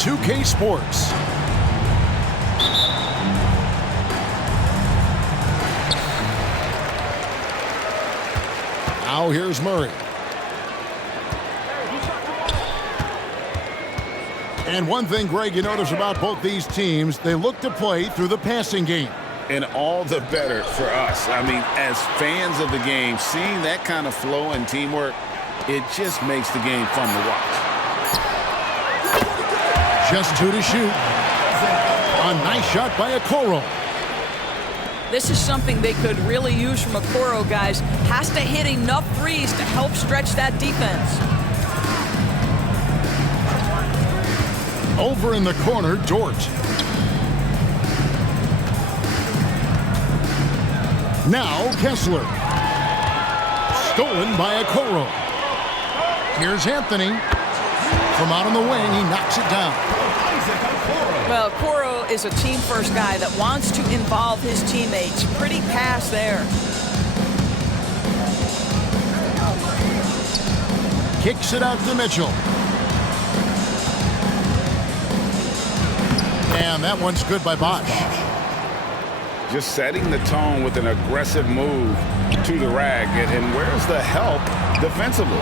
2K Sports. Now here's Murray. And one thing, Greg, you notice about both these teams, they look to play through the passing game. And all the better for us. I mean, as fans of the game, seeing that kind of flow and teamwork, it just makes the game fun to watch. Just 2 to shoot. A nice shot by Okoro. This is something they could really use from Okoro, guys. Has to hit enough threes to help stretch that defense. Over in the corner, Dort. Now Kessler. Stolen by Okoro. Here's Anthony. From out on the wing, he knocks it down. Well, Okoro is a team-first guy that wants to involve his teammates. Pretty pass there. Kicks it out to Mitchell. And that one's good by Bosch. Just setting the tone with an aggressive move to the rack. And where's the help defensively?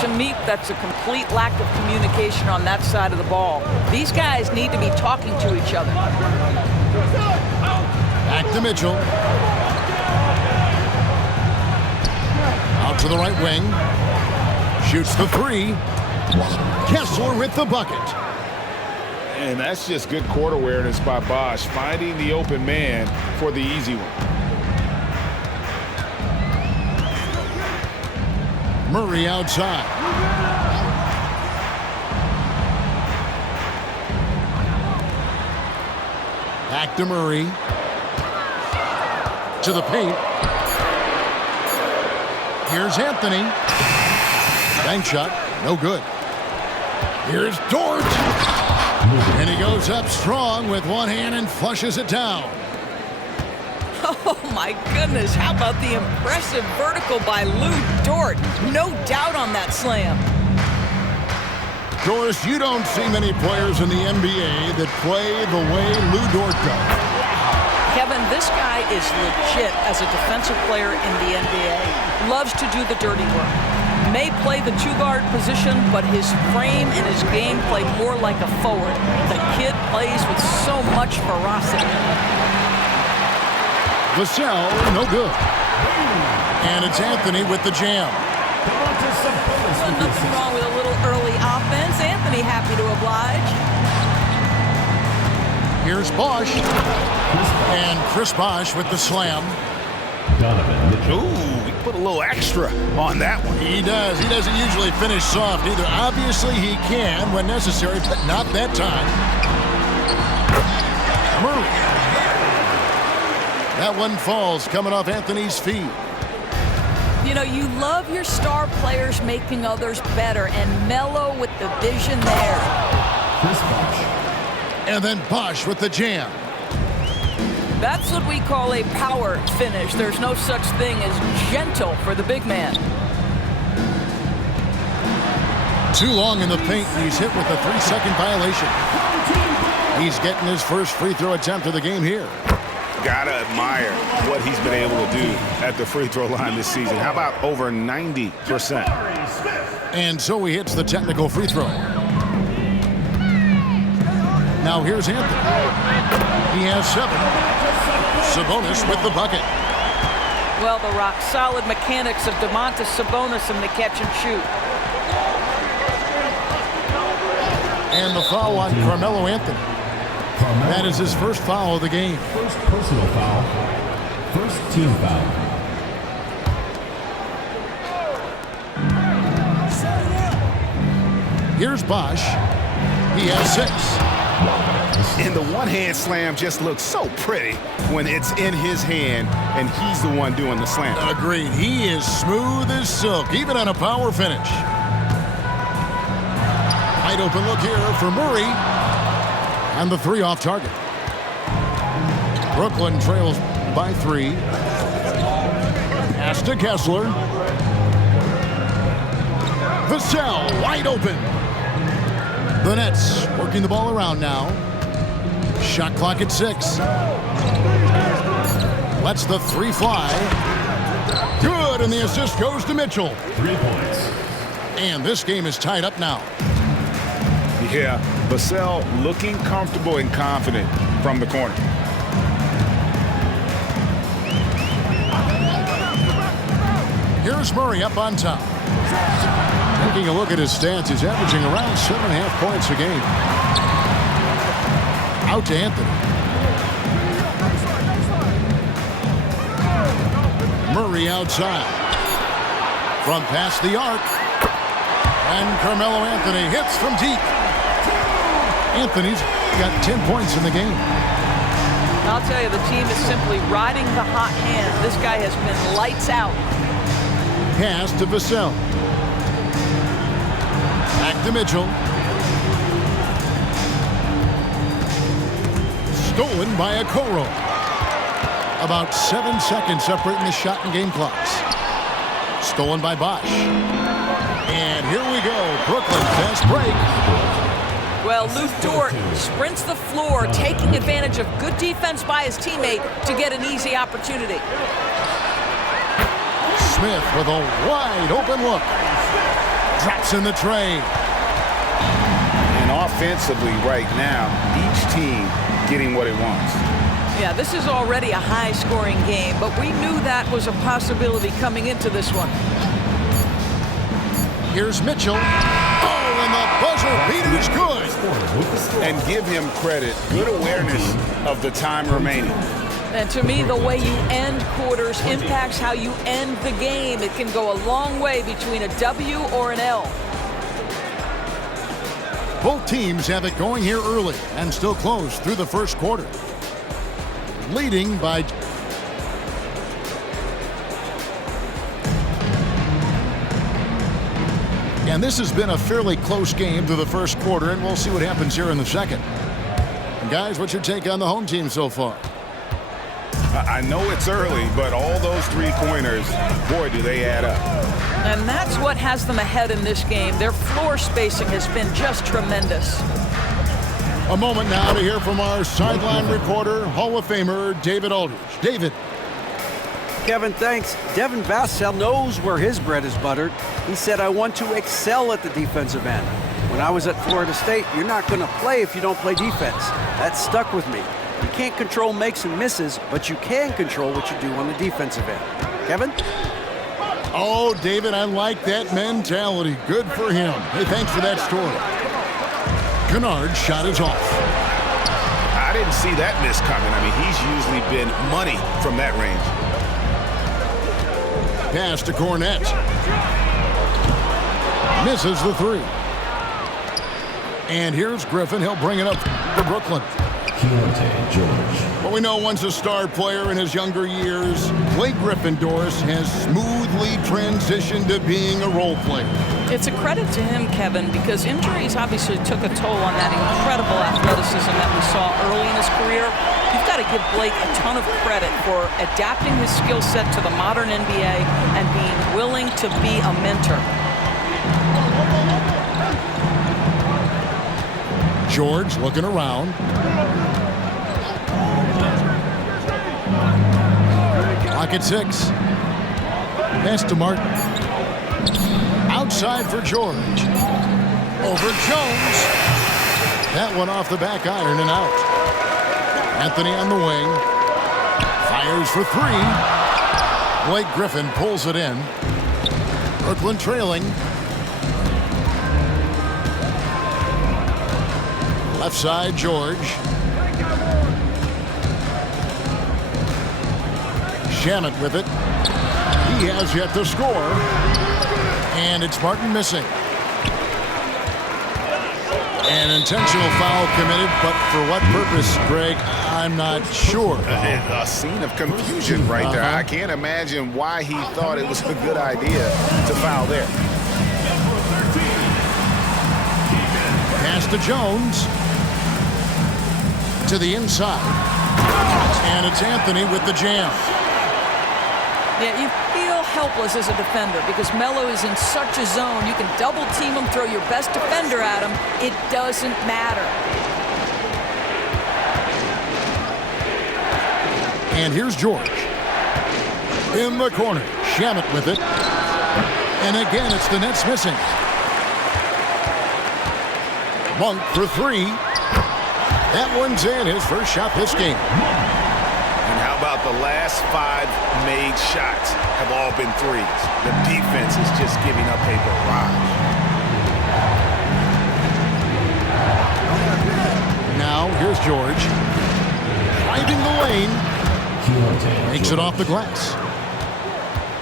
To me, that's a complete lack of communication on that side of the ball. These guys need to be talking to each other. Back to Mitchell. Out to the right wing. Shoots the three. Kessler with the bucket. And that's just good court awareness by Bosch, finding the open man for the easy one. Murray outside. Back to Murray. To the paint. Here's Anthony. Bank shot, no good. Here's Dort. And he goes up strong with one hand and flushes it down. Oh, my goodness. How about the impressive vertical by Lou Dort? No doubt on that slam. Doris, you don't see many players in the NBA that play the way Lou Dort does. Kevin, this guy is legit as a defensive player in the NBA. Loves to do the dirty work. May play the two-guard position, but his frame and his game play more like a forward. The kid plays with so much ferocity. Vassell, no good. And it's Anthony with the jam. Well, nothing wrong with a little early offense. Anthony happy to oblige. Here's Bosch. And Chris Bosch with the slam. Ooh, he put a little extra on that one. He does. He doesn't usually finish soft either. Obviously, he can when necessary, but not that time. Murray. That one falls coming off Anthony's feet. You know, you love your star players making others better, and Melo with the vision there. And then Bosch with the jam. That's what we call a power finish. There's no such thing as gentle for the big man. Too long in the paint, and he's hit with a 3-second violation. He's getting his first free throw attempt of the game here. Gotta admire what he's been able to do at the free throw line this season. How about over 90%? And so he hits the technical free throw. Now here's Anthony. He has 7. Sabonis with the bucket. Well, the rock-solid mechanics of Domantas Sabonis in the catch and shoot. And the foul on Carmelo Anthony. That is his first foul of the game. First personal foul. First team foul. Here's Bosch. He has 6. And the one-hand slam just looks so pretty when it's in his hand and he's the one doing the slam. Agreed. He is smooth as silk, even on a power finish. Wide open look here for Murray. And the 3 off target. Brooklyn trails by 3. Pass to Kessler. Vassell wide open. The Nets working the ball around now. Shot clock at 6. Lets the 3 fly. Good, and the assist goes to Mitchell. 3 points. And this game is tied up now. Yeah, Vassell looking comfortable and confident from the corner. Here's Murray up on top. Taking a look at his stats, he's averaging around 7.5 points a game. Out to Anthony. Murray outside. From past the arc. And Carmelo Anthony hits from deep. Anthony's got 10 points in the game. I'll tell you, the team is simply riding the hot hand. This guy has been lights out. Pass to Vassell. Back to Mitchell. Stolen by Okoro. About 7 seconds separating the shot and game clocks. Stolen by Bosch. And here we go. Brooklyn fast break. Well, Luke Dort sprints the floor, taking advantage of good defense by his teammate to get an easy opportunity. Smith with a wide open look. Drops in the tray. And offensively right now, each team getting what it wants. Yeah, this is already a high-scoring game, but we knew that was a possibility coming into this one. Here's Mitchell. Oh, and the buzzer beater's good. And give him credit. Good awareness of the time remaining. And to me, the way you end quarters impacts how you end the game. It can go a long way between a W or an L. Both teams have it going here early and still close through the first quarter. Leading by... And this has been a fairly close game through the first quarter, and we'll see what happens here in the second. And guys, what's your take on the home team so far? I know it's early, but all those 3-pointers, boy, do they add up. And that's what has them ahead in this game. Their floor spacing has been just tremendous. A moment now to hear from our sideline reporter, Hall of Famer David Aldridge. David. Kevin, thanks. Devin Vassell knows where his bread is buttered. He said, I want to excel at the defensive end. When I was at Florida State, you're not going to play if you don't play defense. That stuck with me. You can't control makes and misses, but you can control what you do on the defensive end. Kevin? Oh, David, I like that mentality. Good for him. Hey, thanks for that story. Kennard's shot is off. I didn't see that miss coming. I mean, he's usually been money from that range. Pass to Cornette. Misses the 3. And here's Griffin. He'll bring it up to Brooklyn. Well, we know once a star player in his younger years, Blake Griffin, Doris, has smoothly transitioned to being a role player. It's a credit to him, Kevin, because injuries obviously took a toll on that incredible athleticism that we saw early in his career. You've got to give Blake a ton of credit for adapting his skill set to the modern NBA and being willing to be a mentor. George looking around. Clock at 6. Pass to Martin. Outside for George. Over Jones. That one off the back iron and out. Anthony on the wing. Fires for 3. Blake Griffin pulls it in. Brooklyn trailing. Left side, George. Shannon with it. He has yet to score. And it's Martin missing. An intentional foul committed, but for what purpose, Greg, I'm not sure. A scene of confusion right there. I can't imagine why he thought it was a good idea to foul there. Pass to Jones. To the inside. And it's Anthony with the jam. Yeah, you feel helpless as a defender because Melo is in such a zone. You can double team him, throw your best defender at him. It doesn't matter. And here's George. In the corner. Shamet with it. And again, it's the Nets missing. Monk for three. That one's in. His first shot this game. And how about the last 5 made shots have all been threes? The defense is just giving up a barrage. Now, here's George. Driving the lane. Makes it off the glass.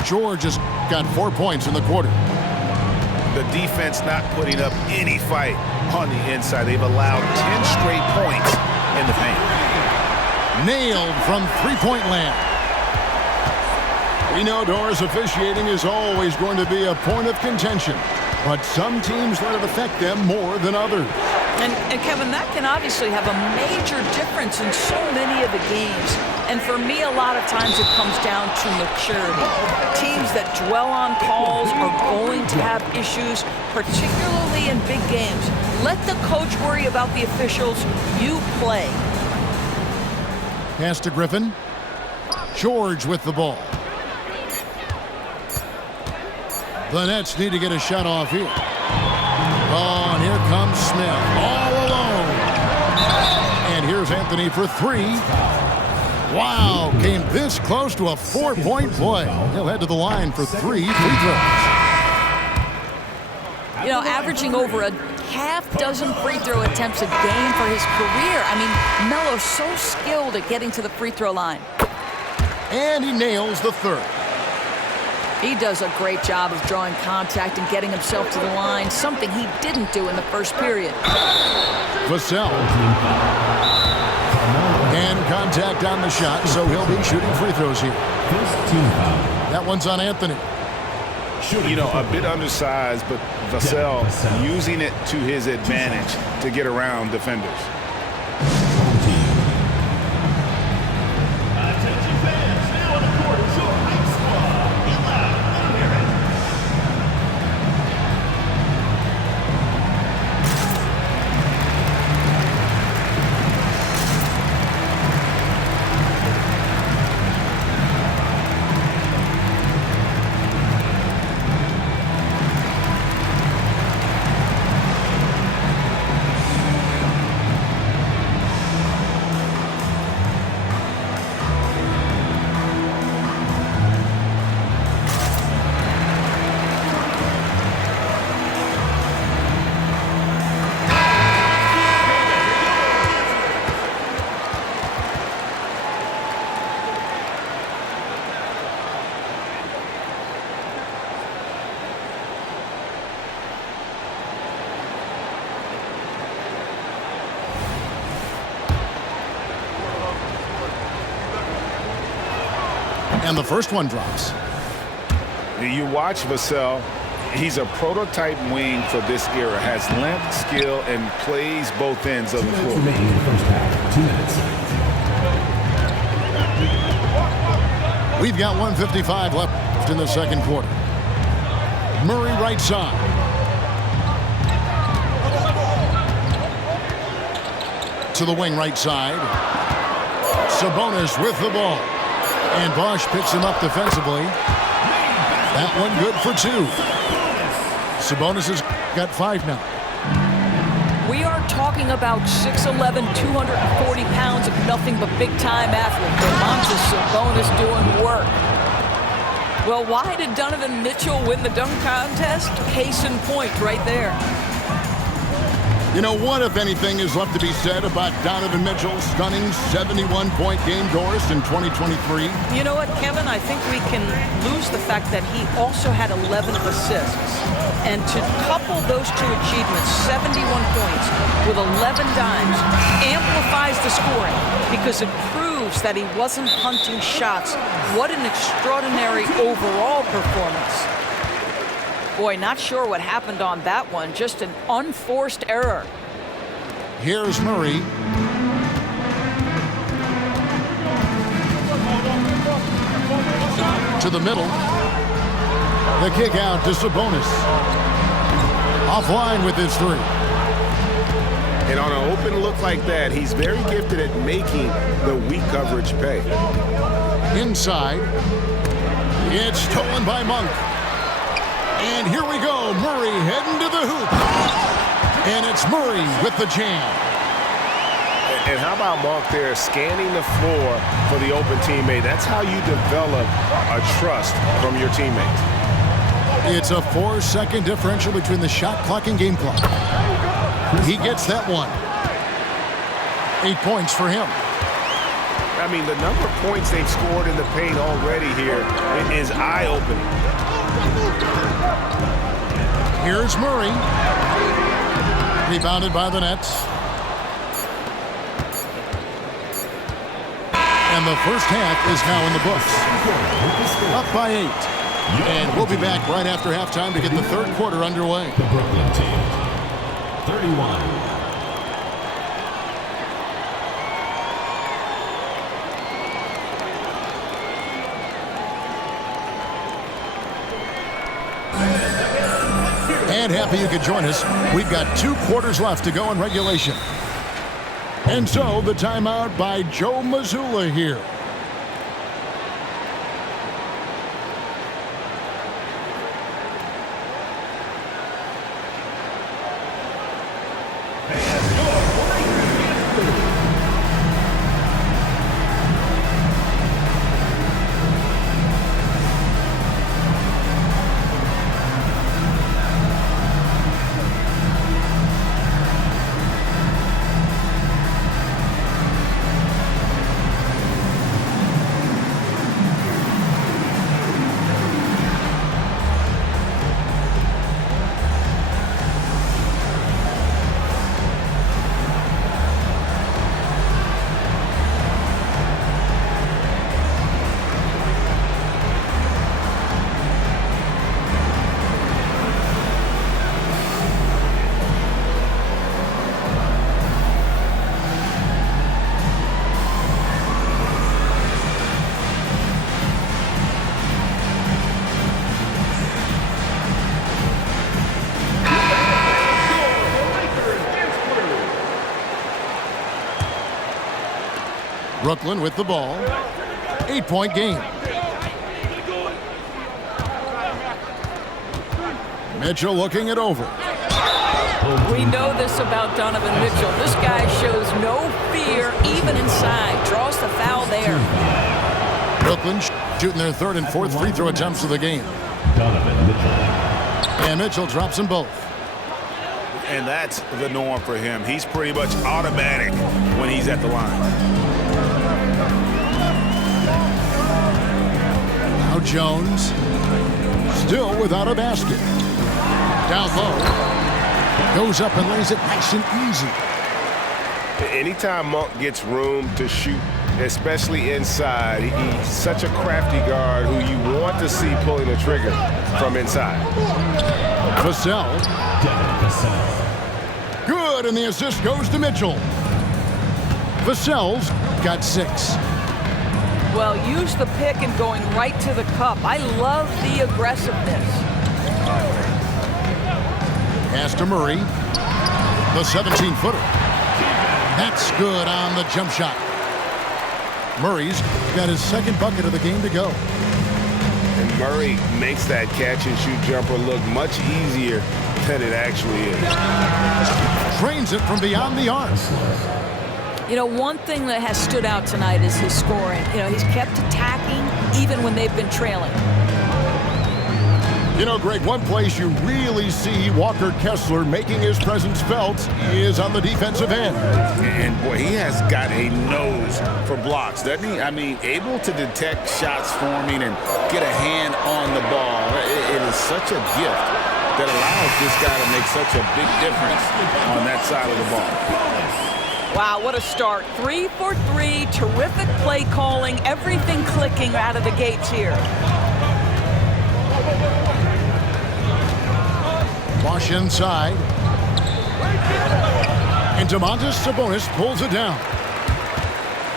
George has got 4 points in the quarter. The defense not putting up any fight on the inside. They've allowed 10 straight points in the paint. Nailed from three-point land. We know Doris officiating is always going to be a point of contention, but some teams let it affect them more than others. And Kevin, that can obviously have a major difference in so many of the games. And for me, a lot of times it comes down to maturity. Teams that dwell on calls are going to have issues, particularly in big games. Let the coach worry about the officials. You play. Pass to Griffin. George with the ball. The Nets need to get a shot off here. Oh, and here comes Smith, all alone. And here's Anthony for three. Wow, came this close to a 4-point play. He'll head to the line for 3 free throws. You know, averaging over a half-dozen free throw attempts a game for his career. I mean, Melo's so skilled at getting to the free throw line. And he nails the third. He does a great job of drawing contact and getting himself to the line, something he didn't do in the first period. Vassell. And contact on the shot, so he'll be shooting free throws here. That one's on Anthony. You know, a bit undersized, but Vassell using it to his advantage to get around defenders. And the first one drops. You watch Vassell. He's a prototype wing for this era. Has length, skill, and plays both ends of the floor. Remaining in the first half. 2 minutes. We've got 1:55 left in the second quarter. Murray right side. To the wing right side. Sabonis with the ball. And Bosch picks him up defensively. That one good for 2. Sabonis has got 5 now. We are talking about 6'11", 240 pounds of nothing but big-time athlete. Domantas Sabonis doing work. Well, why did Donovan Mitchell win the dunk contest? Case in point right there. You know, what, if anything, is left to be said about Donovan Mitchell's stunning 71-point game, Doris, in 2023? You know what, Kevin? I think we can lose the fact that he also had 11 assists. And to couple those two achievements, 71 points with 11 dimes, amplifies the scoring because it proves that he wasn't hunting shots. What an extraordinary overall performance. Boy, not sure what happened on that one. Just an unforced error. Here's To the middle. The kick out to Sabonis. Offline with his three. And on an open look like that, he's very gifted at making the weak coverage pay. Inside. It's stolen by Monk. And here we go. Murray heading to the hoop. And it's Murray with the jam. And how about Monk there scanning the floor for the open teammate? That's how you develop a trust from your teammates. It's a 4-second differential between the shot clock and game clock. He gets that one. 8 points for him. I mean, the number of points they've scored in the paint already here is eye-opening. Here's Murray. Rebounded by the Nets. And the first half is now in the books. Up by 8. And we'll be back right after halftime to get the third quarter underway. The Brooklyn team. 31. And happy you could join us. We've got 2 quarters left to go in regulation. And so the timeout by Joe Mazzulla here. Brooklyn with the ball. 8-point game. Mitchell looking it over. We know this about Donovan Mitchell. This guy shows no fear even inside. Draws the foul there. Brooklyn shooting their third and fourth free throw attempts of the game. Donovan Mitchell. And Mitchell drops them both. And that's the norm for him. He's pretty much automatic when he's at the line. Now Jones, still without a basket. Down low, goes up and lays it nice and easy. Anytime Monk gets room to shoot, especially inside, he's such a crafty guard who you want to see pulling the trigger from inside. Vassell. Good, and the assist goes to Mitchell. Vassell's got 6. Well, use the pick and going right to the cup. I love the aggressiveness. Pass to Murray. The 17-footer. That's good on the jump shot. Murray's got his second bucket of the game to go. And Murray makes that catch-and-shoot jumper look much easier than it actually is. Trains it from beyond the arc. You know, one thing that has stood out tonight is his scoring. You know, he's kept attacking even when they've been trailing. You know, Greg, one place you really see Walker Kessler making his presence felt is on the defensive end. And boy, he has got a nose for blocks, doesn't he? I mean, able to detect shots forming and get a hand on the ball. It is such a gift that allows this guy to make such a big difference on that side of the ball. Wow, what a start. 3 for 3, terrific play calling, everything clicking out of the gates here. Wash inside. And Domantas Sabonis pulls it down.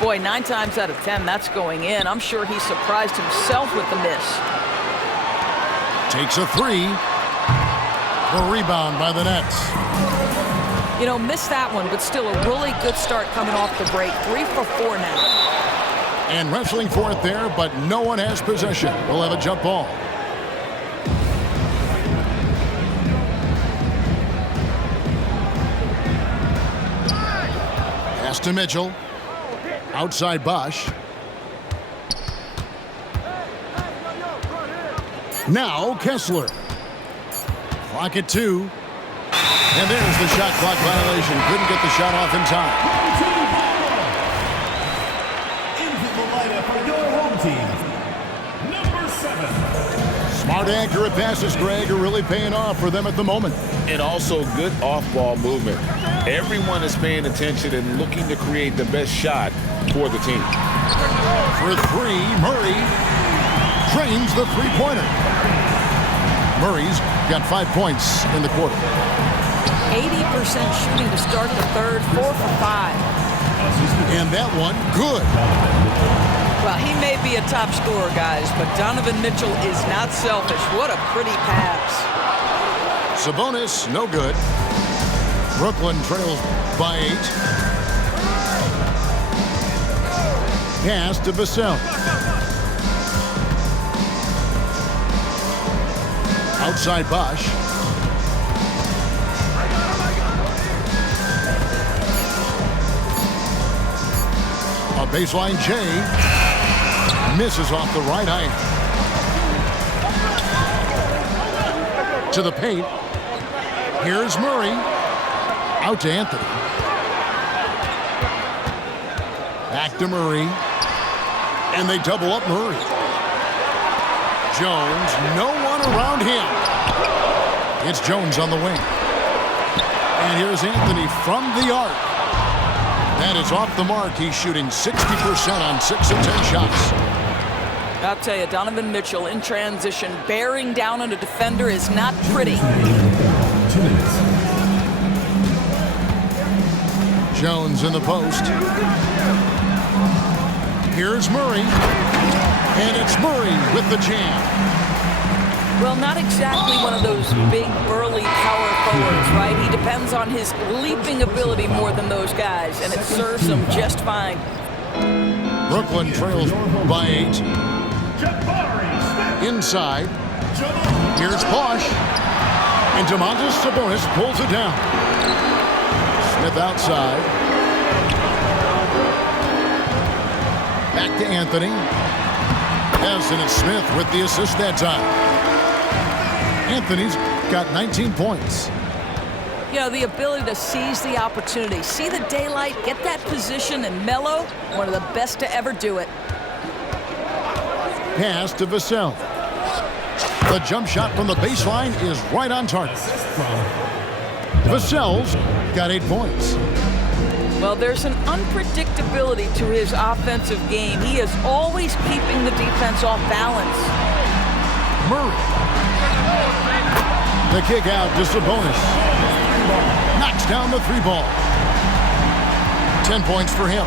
Boy, 9 times out of 10, that's going in. I'm sure he surprised himself with the miss. Takes a three. The rebound by the Nets. You know, missed that one, but still a really good start coming off the break. 3 for 4 now. And wrestling for it there, but no one has possession. We'll have a jump ball. Pass to Mitchell. Outside Bosch. Now Kessler. Clock at 2. And there's the shot clock violation. Couldn't get the shot off in time. Into the lineup for your home team, number 7. Smart, accurate passes, Greg, are really paying off for them at the moment. And also good off-ball movement. Everyone is paying attention and looking to create the best shot for the team. For 3, Murray drains the three-pointer. Murray's got 5 points in the quarter. 80% shooting to start the third, 4 for 5. And that one, good. Well, he may be a top scorer, guys, but Donovan Mitchell is not selfish. What a pretty pass. Sabonis, no good. Brooklyn trails by 8. Pass to Vassell. Outside Bosch. A baseline J. Misses off the right eye. To the paint. Here's Murray. Out to Anthony. Back to Murray. And they double up Murray. Jones, no one around him. It's Jones on the wing. And here's Anthony from the arc. That is off the mark. He's shooting 60% on 6 of 10 shots. I'll tell you, Donovan Mitchell in transition, bearing down on a defender is not pretty. 2 minutes. Jones in the post. Here's Murray. And it's Murray with the jam. Well, not exactly one of those big, burly power forwards, right? He depends on his leaping ability more than those guys, and it serves him just fine. Brooklyn trails by 8. Inside. Here's Bosch. And Domantas Sabonis pulls it down. Smith outside. Back to Anthony. Yes, and it's Smith with the assist that time. Anthony's got 19 points. You know, the ability to seize the opportunity, see the daylight, get that position, and mellow, one of the best to ever do it. Pass to Vassell. The jump shot from the baseline is right on target. Vassell's got 8 points. Well, there's an unpredictability to his offensive game. He is always keeping the defense off balance. Murray. The kick out to Sabonis. Knocks down the 3 ball. 10 points for him.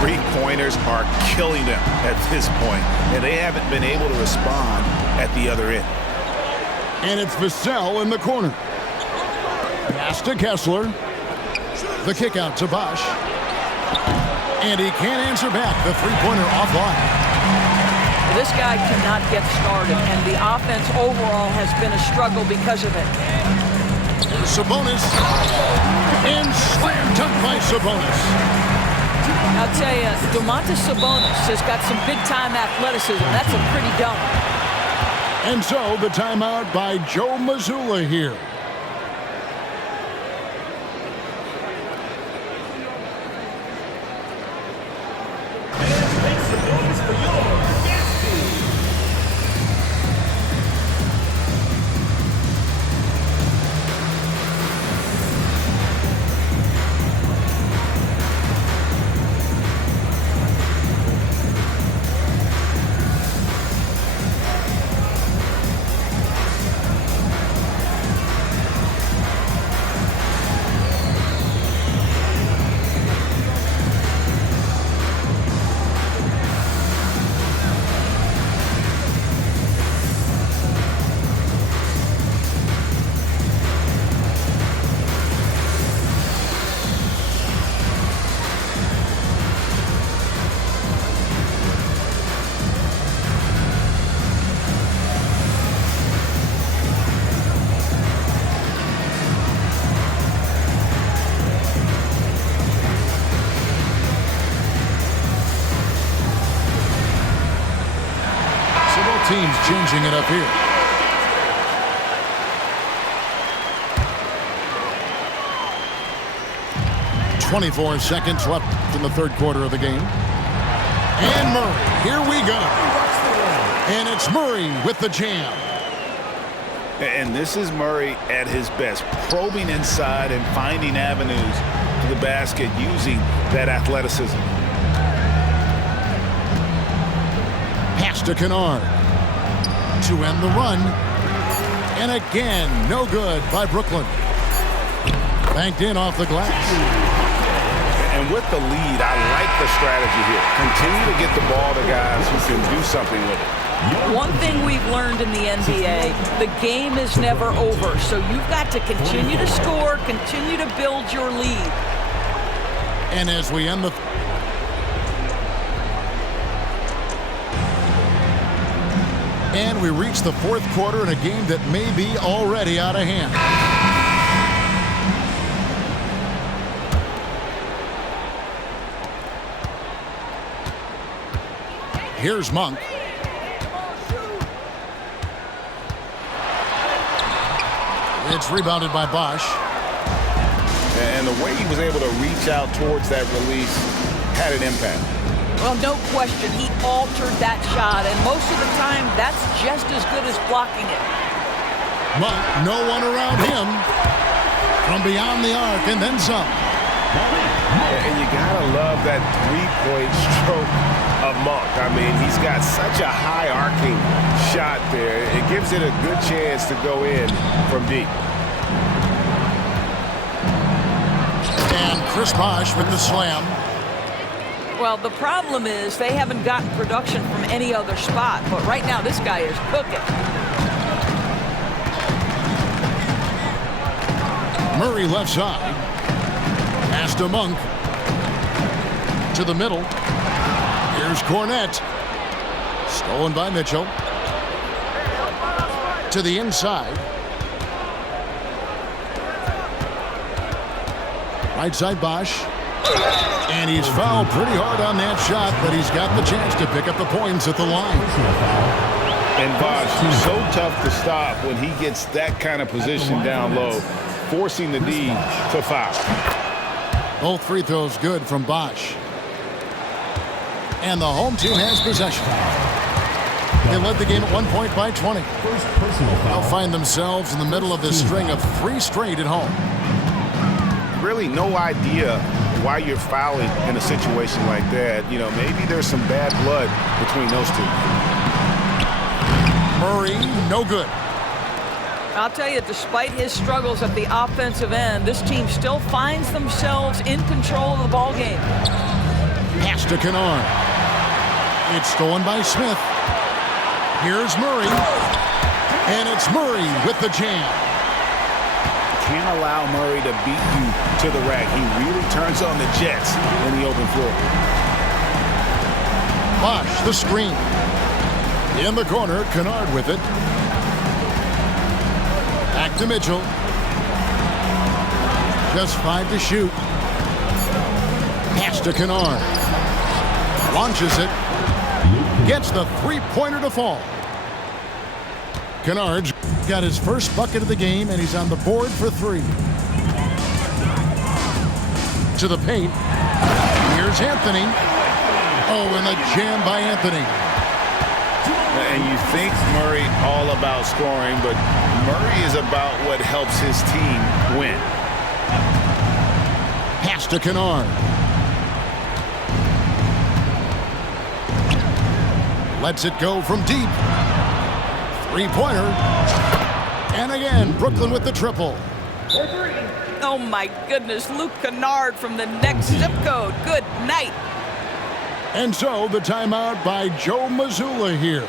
3-pointers are killing them at this point, and they haven't been able to respond at the other end. And it's Vassell in the corner. Pass to Kessler. The kick out to Bosch. And he can't answer back. The 3-pointer offline. This guy cannot get started, and the offense overall has been a struggle because of it. Sabonis. And slam dunk by Sabonis. I'll tell you, Domantas Sabonis has got some big-time athleticism. That's a pretty dunk. And so the timeout by Joe Mazzulla here. teams changing it up here. "24 seconds left in the third quarter of the game. And Murray, here we go. And it's Murray with the jam. And this is Murray at his best, probing inside and finding avenues to the basket using that athleticism. Pass to Kennard to end the run. And again, no good by Brooklyn. Banked in off the glass. And with the lead, I like the strategy here. Continue to get the ball to guys who can do something with it. One thing we've learned in the NBA, the game is never over. So you've got to continue to score, continue to build your lead. And as we end the... And we reach the fourth quarter in a game that may be already out of hand. Here's Monk. It's rebounded by Bosch. And the way he was able to reach out towards that release had an impact. Well, no question, he altered that shot, and most of the time, that's just as good as blocking it. Monk, no one around him. From beyond the arc, and then some. And you gotta love that three-point stroke of Monk. I mean, he's got such a high arcing shot there. It gives it a good chance to go in from deep. And Chris Bosch with the slam. Well, the problem is they haven't gotten production from any other spot, but right now this guy is cooking. Murray left side. Pass to Monk. To the middle. Here's Cornette. Stolen by Mitchell. To the inside. Right side Bosch. And he's fouled pretty hard on that shot, but he's got the chance to pick up the points at the line. And Bosch, so tough to stop when he gets that kind of position down low, forcing the D to foul. Both free throws good from Bosch. And the home team has possession. They led the game at 1 point by 20. They'll find themselves in the middle of this string of 3 straight at home. Really no idea why you're fouling in a situation like that. You know, maybe there's some bad blood between those two. Murray, no good. I'll tell you, despite his struggles at the offensive end, this team still finds themselves in control of the ball game. Pass to Kennard. It's stolen by Smith. Here's Murray. And it's Murray with the jam. Can't allow Murray to beat you to the rack. He really turns on the jets in the open floor. Bosch, the screen. In the corner, Kennard with it. Back to Mitchell. Just 5 to shoot. Pass to Kennard. Launches it. Gets the three-pointer to fall. Kennard's got his first bucket of the game, and he's on the board for 3. To the paint. Here's Anthony. Oh, and a jam by Anthony. And you think Murray all about scoring, but Murray is about what helps his team win. Pass to Kennard. Lets it go from deep. Three-pointer. And again, Brooklyn with the triple. Oh, my goodness. Luke Kennard from the next zip code. Good night. And so the timeout by Joe Mazzulla here.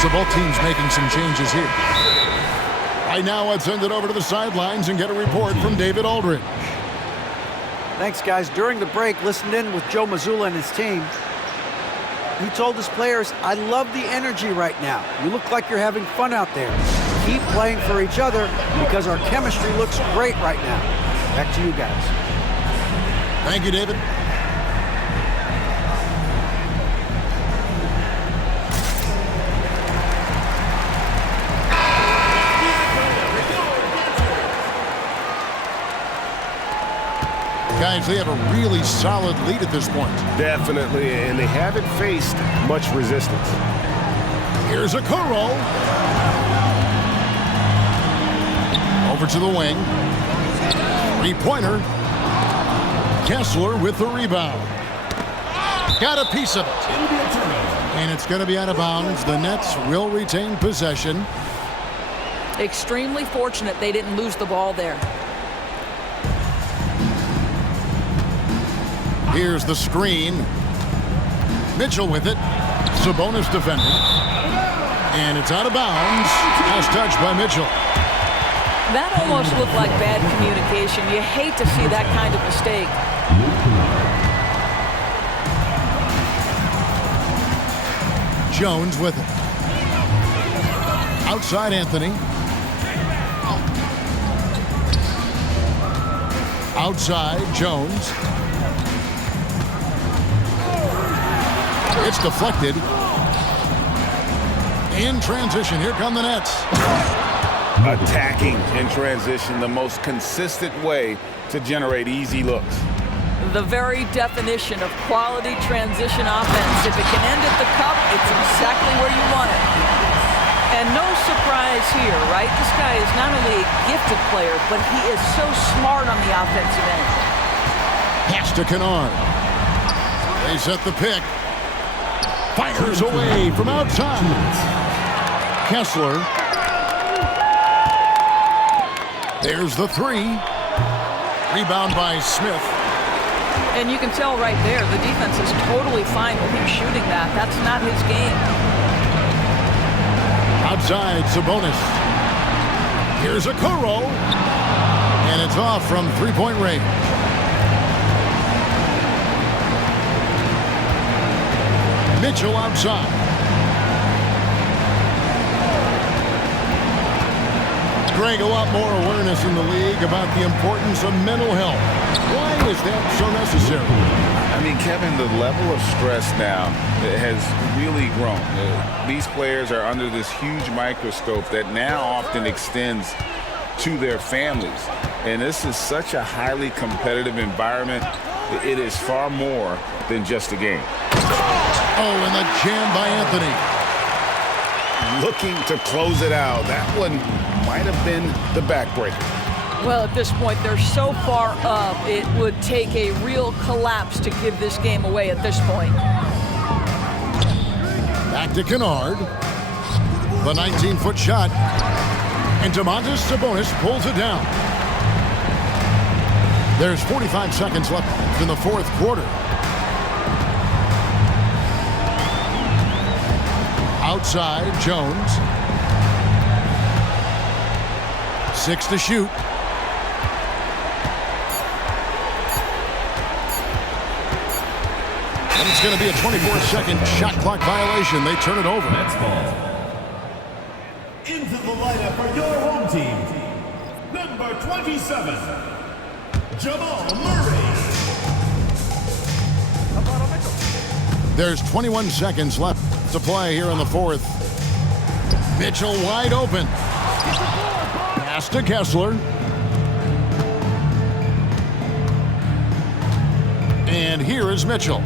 So both teams making some changes here. Right now, let's send it over to the sidelines and get a report from David Aldridge. Thanks, guys. During the break, listened in with Joe Mazzulla and his team. He told his players, I love the energy right now. You look like you're having fun out there. Keep playing for each other because our chemistry looks great right now. Back to you guys. Thank you, David. Guys, they have a really solid lead at this point. Definitely, and they haven't faced much resistance. Here's a Kuro. Over to the wing. Three-pointer. Kessler with the rebound. Got a piece of it. And it's going to be out of bounds. The Nets will retain possession. Extremely fortunate they didn't lose the ball there. Here's the screen. Mitchell with it. Sabonis defending. And it's out of bounds. Pass touched by Mitchell. That almost looked like bad communication. You hate to see that kind of mistake. Jones with it. Outside Anthony. Outside Jones. It's deflected. In transition, here come the Nets. Attacking in transition, the most consistent way to generate easy looks. The very definition of quality transition offense. If it can end at the cup, it's exactly where you want it. And no surprise here, right? This guy is not only a gifted player, but he is so smart on the offensive end. Pass to Kennard. They set the pick. Fires away from outside. Kessler. There's the three. Rebound by Smith. And you can tell right there, the defense is totally fine with him shooting that. That's not his game. Outside, Sabonis. Here's a Kuro. And it's off from three-point range. Mitchell outside. Greg, a lot more awareness in the league about the importance of mental health. Why is that so necessary? I mean, Kevin, the level of stress now has really grown. These players are under this huge microscope that now often extends to their families. And this is such a highly competitive environment. It is far more than just a game. Oh, and the jam by Anthony. Looking to close it out. That one might have been the backbreaker. Well, at this point, they're so far up, it would take a real collapse to give this game away at this point. Back to Kennard. The 19-foot shot. And Domantas Sabonis pulls it down. There's 45 seconds left in the fourth quarter. Outside, Jones. 6 to shoot. And it's going to be a 24-second shot clock violation. They turn it over. That's ball. Into the lineup for your home team, number 27, Jamal Murray. There's 21 seconds left to play here in the fourth. Mitchell wide open. Pass to Kessler. And here is Mitchell.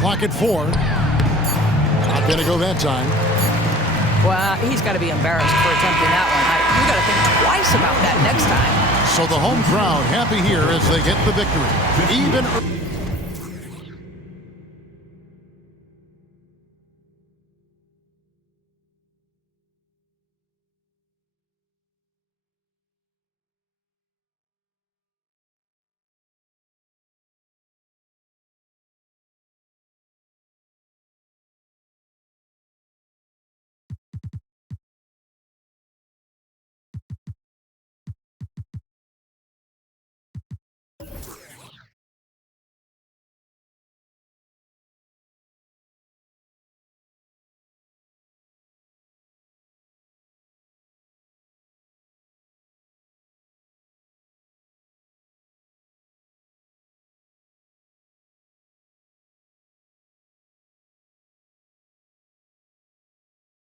Clock at 4. Not going to go that time. Well, he's got to be embarrassed for attempting that one. You got to think twice about that next time. So the home crowd happy here as they get the victory. Even